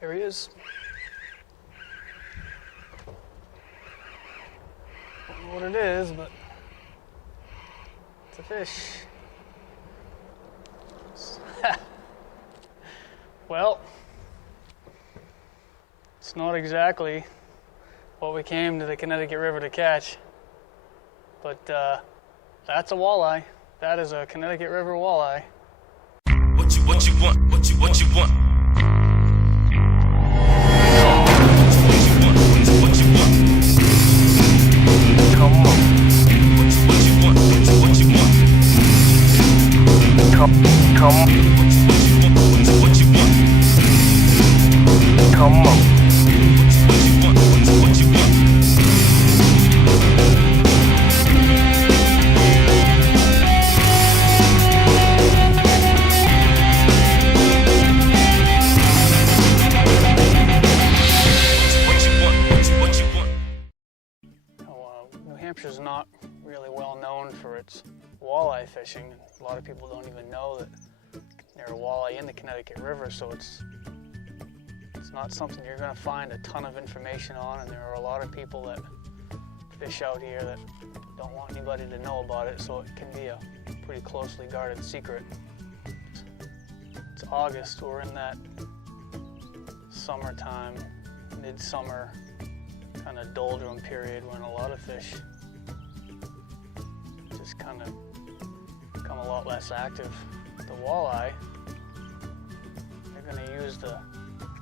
There he is. Don't know what it is, but it's a fish. Well, it's not exactly what we came to the Connecticut River to catch, but that's a walleye. That is a Connecticut River walleye. What you want? What you want? What you want? Come on. What you want? What you want? Come on. What you want? Come on. What you want? What you want? Hampshire's not really well known for its walleye fishing. A lot of people don't even know that there's a walleye in the Connecticut River, so it's not something you're going to find a ton of information on, and there are a lot of people that fish out here that don't want anybody to know about it, so it can be a pretty closely guarded secret. It's August, we're in that summertime, midsummer kind of doldrum period when a lot of fish just kind of become a lot less active. The walleye, they're going to use the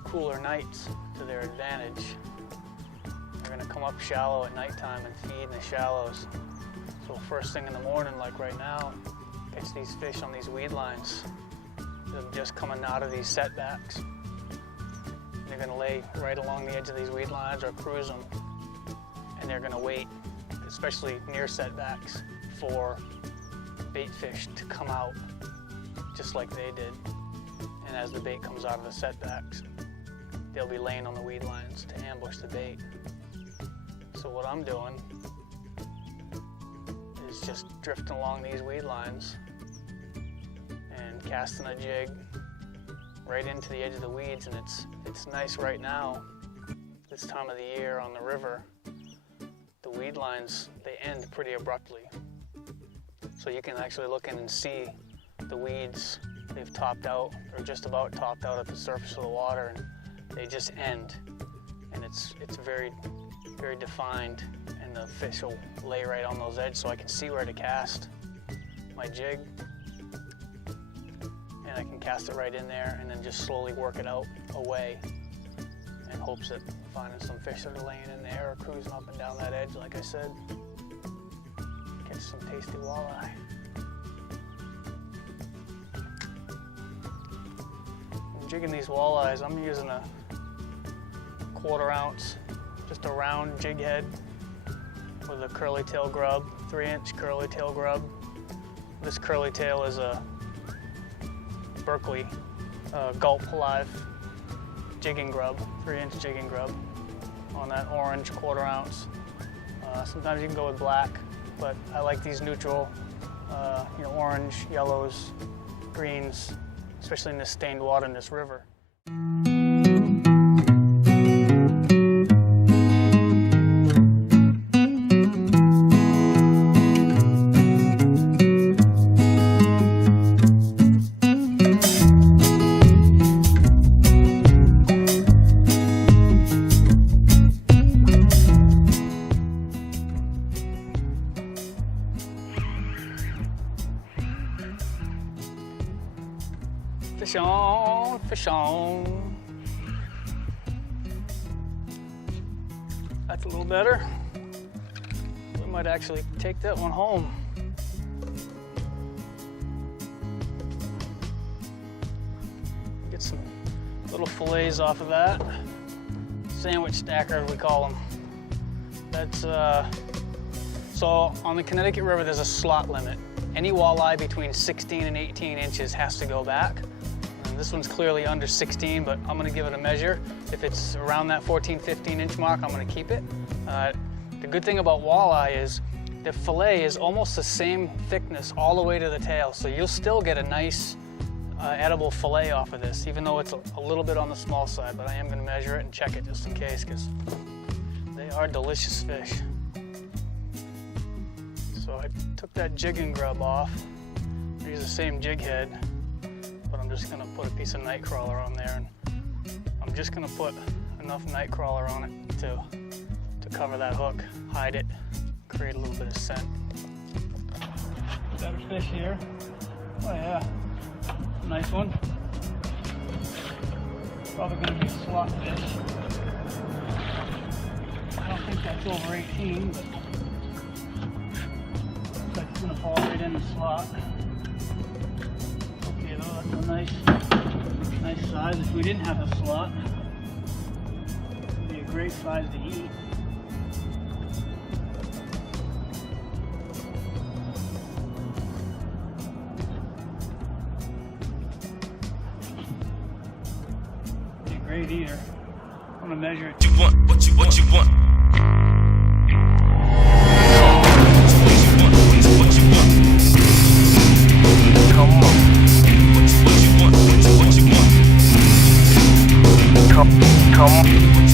cooler nights to their advantage. They're going to come up shallow at nighttime and feed in the shallows. So first thing in the morning, like right now, catch these fish on these weed lines. They're just coming out of these setbacks. They're going to lay right along the edge of these weed lines or cruise them, and they're going to wait, especially near setbacks, for bait fish to come out just like they did. And as the bait comes out of the setbacks, they'll be laying on the weed lines to ambush the bait. So what I'm doing is just drifting along these weed lines and casting a jig right into the edge of the weeds, and it's nice right now, this time of the year on the river. The weed lines, they end pretty abruptly. So you can actually look in and see the weeds. They've topped out, or just about topped out at the surface of the water, and they just end. And it's very, very defined, and the fish will lay right on those edges, so I can see where to cast my jig. And I can cast it right in there and then just slowly work it out away in hopes that finding some fish that are laying in there or cruising up and down that edge, like I said, catch some tasty walleye. I'm jigging these walleyes. I'm using a 1/4 ounce, just a round jig head with a curly tail grub, 3-inch curly tail grub. This curly tail is a Berkeley Gulp Alive jigging grub, 3-inch jigging grub on that orange 1/4 ounce. Sometimes you can go with black, but I like these neutral, orange, yellows, greens, especially in this stained water in this river. Fish on, fish on. That's a little better. We might actually take that one home. Get some little fillets off of that. Sandwich stacker, we call them. That's, so on the Connecticut River, there's a slot limit. Any walleye between 16 and 18 inches has to go back. This one's clearly under 16, but I'm gonna give it a measure. If it's around that 14, 15 inch mark, I'm gonna keep it. The good thing about walleye is the fillet is almost the same thickness all the way to the tail, so you'll still get a nice edible fillet off of this, even though it's a little bit on the small side, but I am going to measure it and check it just in case, because they are delicious fish. So I took that jigging grub off. I use the same jig head, but I'm just going to put a piece of night crawler on there, and I'm just going to put enough night crawler on it to cover that hook, hide it, create a little bit of scent. Better fish here. Oh yeah, nice one. Probably going to be a slot fish. I don't think that's over 18, but looks like it's going to fall right in the slot. Okay, though, that's a nice size. If we didn't have a slot, it'd be a great size to eat. Great eater. I'm gonna measure it. You want what you want. What you want. Come on. What you want. Come on.